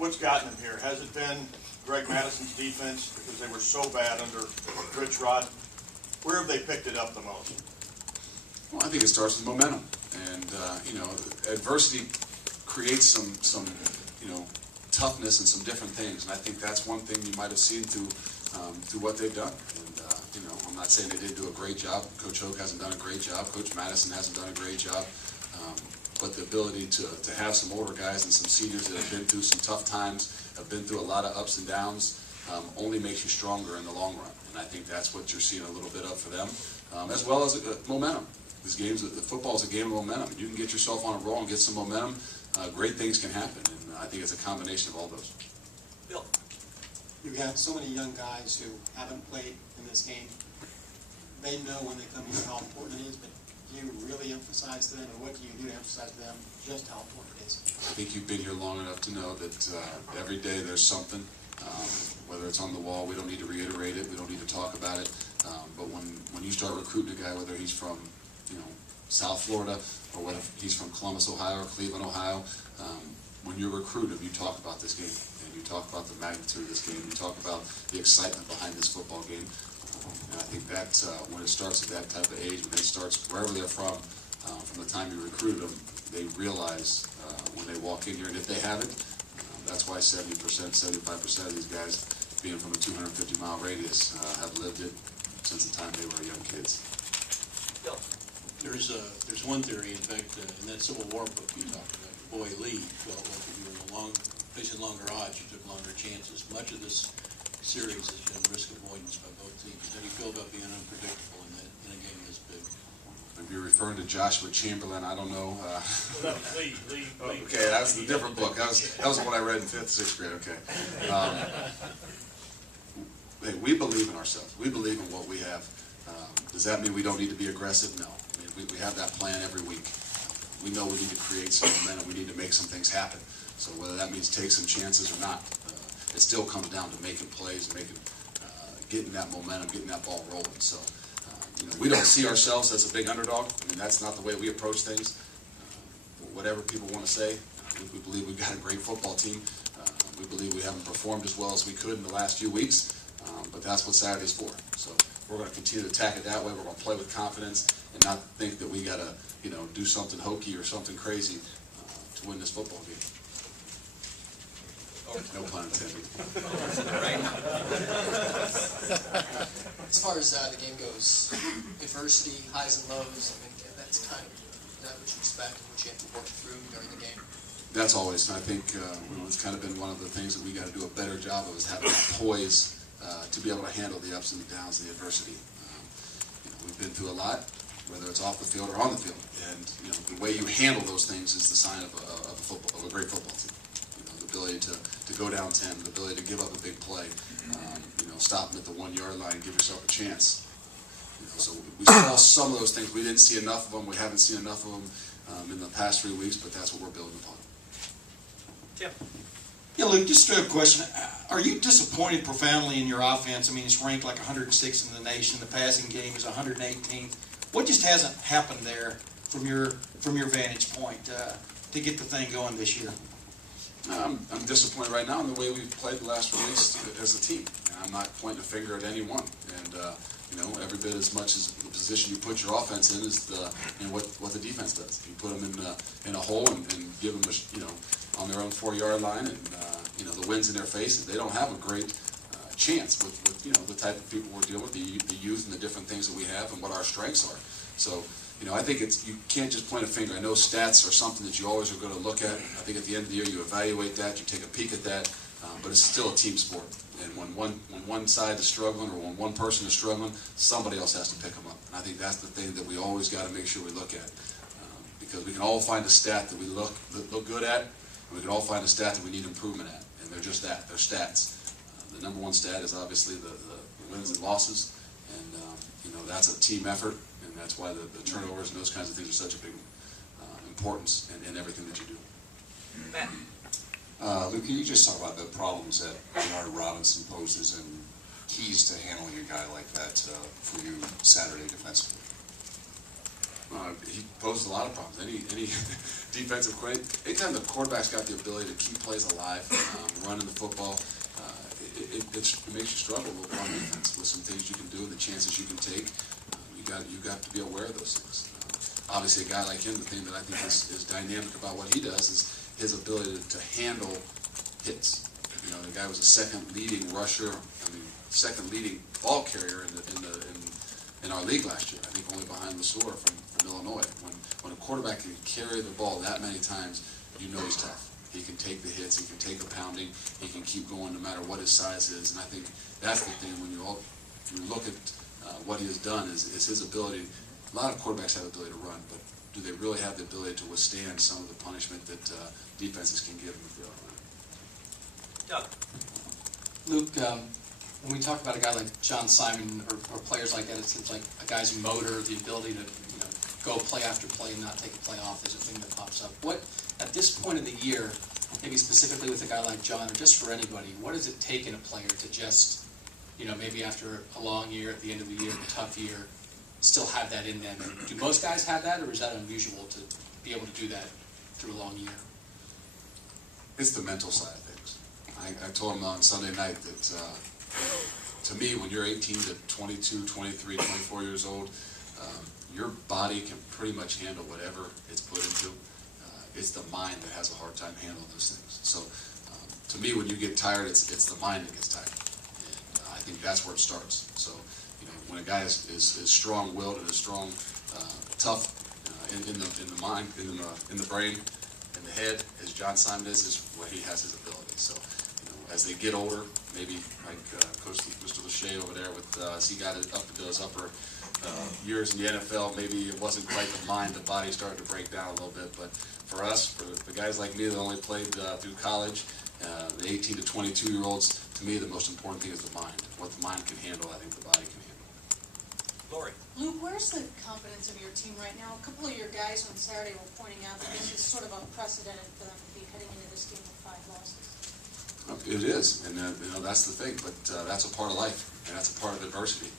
what's gotten them here? Has it been Greg Madison's defense, because they were so bad under Rich Rod? Where have they picked it up the most? Well, I think it starts with momentum, and you know, adversity creates some toughness and some different things, and I think that's one thing you might have seen through what they've done. And you know, I'm not saying they didn't do a great job. Coach Hoke hasn't done a great job. Coach Madison hasn't done a great job. But the ability to have some older guys and some seniors that have been through some tough times, have been through a lot of ups and downs, only makes you stronger in the long run. And I think that's what you're seeing a little bit of for them, as well as momentum. These games, the football is a game of momentum. You can get yourself on a roll and get some momentum. Great things can happen, and I think it's a combination of all those. Bill, you've got so many young guys who haven't played in this game. They know when they come here how important it is, but do you really emphasize to them, and what do you do to emphasize to them just how important it is? I think you've been here long enough to know that every day there's something. Whether it's on the wall, we don't need to reiterate it. We don't need to talk about it. But when you start recruiting a guy, whether he's from South Florida or whether he's from Columbus, Ohio, or Cleveland, Ohio, when you recruit him, you talk about this game, and you talk about the magnitude of this game. You talk about the excitement behind this football game. And I think that when it starts at that type of age, when it starts wherever they're from the time you recruited them, they realize when they walk in here, and if they haven't, that's why 70%, 75% of these guys, being from a 250-mile radius, have lived it since the time they were young kids. Bill. There's one theory, in fact, in that Civil War book you talked about, your boy Lee felt like if you were facing longer odds, you took longer chances. Much of this series has been risk avoidance by both teams. How do you feel about being unpredictable in a game this big? If you're referring to Joshua Chamberlain, I don't know. Well, Lee. Okay, that was a different book. That was the one I read in 5th, 6th grade. Okay. Hey, we believe in ourselves. We believe in what we have. Does that mean we don't need to be aggressive? No. I mean, we have that plan every week. We know we need to create some momentum. We need to make some things happen. So whether that means take some chances or not, it still comes down to making plays, getting that momentum, getting that ball rolling. So, we don't see ourselves as a big underdog. I mean, that's not the way we approach things. Whatever people want to say, we believe we've got a great football team. We believe we haven't performed as well as we could in the last few weeks, but that's what Saturday's for. So we're going to continue to attack it that way. We're going to play with confidence and not think that we got to, do something hokey or something crazy to win this football game. No pun intended. As far as the game goes, adversity, highs and lows, I mean, that's kind of that what you expect and what you have to work through during the game. That's always, and I think it's kind of been one of the things that we got to do a better job of, is having that poise to be able to handle the ups and the downs, the adversity. We've been through a lot, whether it's off the field or on the field, and the way you handle those things is the sign of a great football team. The ability to go down 10, the ability to give up a big play, stop them at the 1-yard line, give yourself a chance. So we saw some of those things. We didn't see enough of them. We haven't seen enough of them in the past 3 weeks, but that's what we're building upon. Tim. Yeah, Luke, just a straight question. Are you disappointed profoundly in your offense? I mean, it's ranked like 106th in the nation. The passing game is 118th. What just hasn't happened there from your vantage point to get the thing going this year? I'm disappointed right now in the way we've played the last few weeks as a team. And I'm not pointing a finger at anyone. And every bit as much as the position you put your offense in is what the defense does. You put them in a hole and give them on their own 4-yard line, and the wind's in their face. They don't have a great chance with the type of people we're dealing with, the youth and the different things that we have and what our strengths are. So. I think you can't just point a finger. I know stats are something that you always are going to look at. I think at the end of the year you evaluate that, you take a peek at that, but it's still a team sport. And when one side is struggling or when one person is struggling, somebody else has to pick them up. And I think that's the thing that we always got to make sure we look at, because we can all find a stat that we look good at, and we can all find a stat that we need improvement at. And they're just that. They're stats. The number one stat is obviously the wins and losses, and that's a team effort. And that's why the turnovers and those kinds of things are such a big importance in everything that you do. Matt. Luke, can you just talk about the problems that Bernard Robinson poses and keys to handling a guy like that for you Saturday defensively? He poses a lot of problems. Any defensive coordinator, anytime the quarterback's got the ability to keep plays alive, running the football, it makes you struggle a little bit on defense with some things you can do, the chances you can take. You got to be aware of those things. Obviously, a guy like him, the thing that I think is dynamic about what he does is his ability to handle hits. You know, the guy was a second leading rusher. Second leading ball carrier in our league last year. I think only behind Lesueur from Illinois. When a quarterback can carry the ball that many times, you know he's tough. He can take the hits. He can take a pounding. He can keep going no matter what his size is. And I think that's the thing when you look at what he has done is his ability. A lot of quarterbacks have the ability to run, but do they really have the ability to withstand some of the punishment that defenses can give them if they're on? Doug. Luke, when we talk about a guy like John Simon or players like that, it seems like a guy's motor, the ability to go play after play and not take a play off is a thing that pops up. What, at this point of the year, maybe specifically with a guy like John or just for anybody, what does it take in a player to just, maybe after a long year, at the end of the year, a tough year, still have that in them? And do most guys have that, or is that unusual to be able to do that through a long year? It's the mental side of things. I told him on Sunday night that to me, when you're 18 to 22, 23, 24 years old, your body can pretty much handle whatever it's put into. It's the mind that has a hard time handling those things. So to me, when you get tired, it's the mind that gets tired. And I think that's where it starts. So when a guy is strong-willed and is strong, tough in the mind, in the brain, in the head, as John Simon is where he has his ability. So as they get older, maybe like Coach Mr. Lachey over there, as he got it up into his upper years in the NFL, maybe it wasn't quite the mind, the body started to break down a little bit. But for us, for the guys like me that only played through college, the 18 to 22-year-olds, to me, the most important thing is the mind. What the mind can handle, I think the body can handle. Lori. Luke, where's the confidence of your team right now? A couple of your guys on Saturday were pointing out that this is sort of unprecedented for them to be heading into this game with 5 losses. It is, and that's the thing. But that's a part of life, and that's a part of adversity.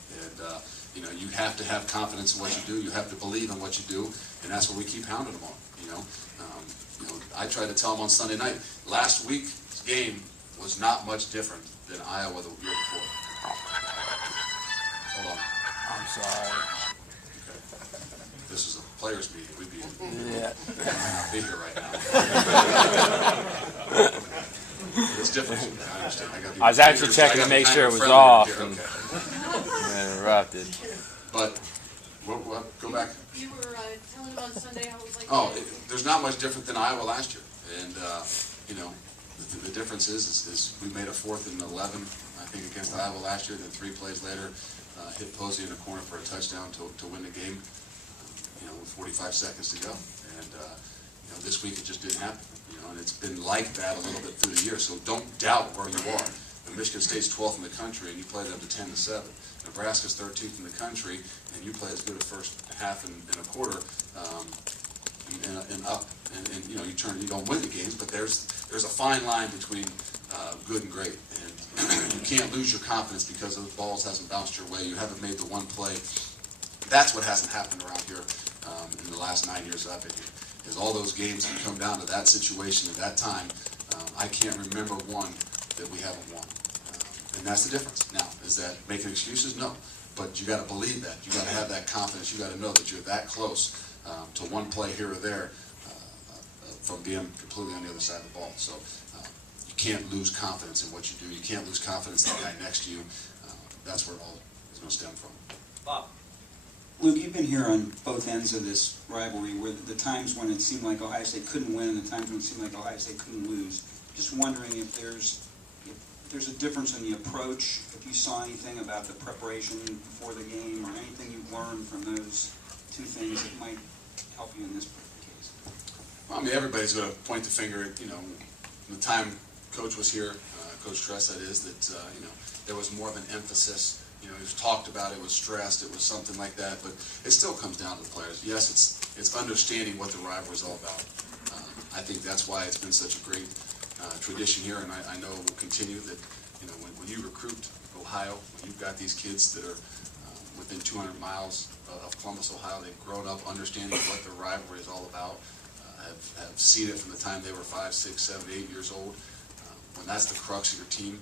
And you have to have confidence in what you do. You have to believe in what you do, and that's what we keep hounding them on. I tried to tell them on Sunday night. Last week's game was not much different than Iowa the year before. Hold on. I'm sorry. Okay. If this was a players' meeting, we'd be be here right now. It's different. I understand. I was actually checking to make sure it was off and interrupted. But go back. You were telling them on Sunday how it was like. There's not much different than Iowa last year, and the difference is we made a 4th and 11, I think, against Iowa last year. Then 3 plays later, hit Posey in the corner for a touchdown to win the game. With 45 seconds to go, and this week it just didn't happen. And it's been like that a little bit through the year. So don't doubt where you are. Michigan State's 12th in the country, and you play them to 10-7. Nebraska's 13th in the country, and you play as good a first half and a quarter, and up. And you don't win the games, but there's a fine line between good and great. And you can't lose your confidence because the balls hasn't bounced your way. You haven't made the one play. That's what hasn't happened around here in the last 9 years I've been here. Is all those games that come down to that situation at that time, I can't remember one that we haven't won. And that's the difference. Now, is that making excuses? No. But you got to believe that. You got to have that confidence. You got to know that you're that close to one play here or there from being completely on the other side of the ball. So you can't lose confidence in what you do. You can't lose confidence in the guy next to you. That's where it all is going to stem from. Bob. Luke, you've been here on both ends of this rivalry, where the times when it seemed like Ohio State couldn't win and the times when it seemed like Ohio State couldn't lose. Just wondering if there's a difference in the approach, if you saw anything about the preparation before the game or anything you've learned from those two things that might help you in this case. Well, I mean, everybody's going to point the finger at, the time Coach was here, Coach Tress, that is, that, there was more of an emphasis. It was talked about, it was stressed, it was something like that, but it still comes down to the players. Yes, it's understanding what the rivalry is all about. I think that's why it's been such a great tradition here, and I know it will continue that, when you recruit Ohio, when you've got these kids that are within 200 miles of Columbus, Ohio. They've grown up understanding what the rivalry is all about, have seen it from the time they were 5, 6, 7, 8 years old. When that's the crux of your team,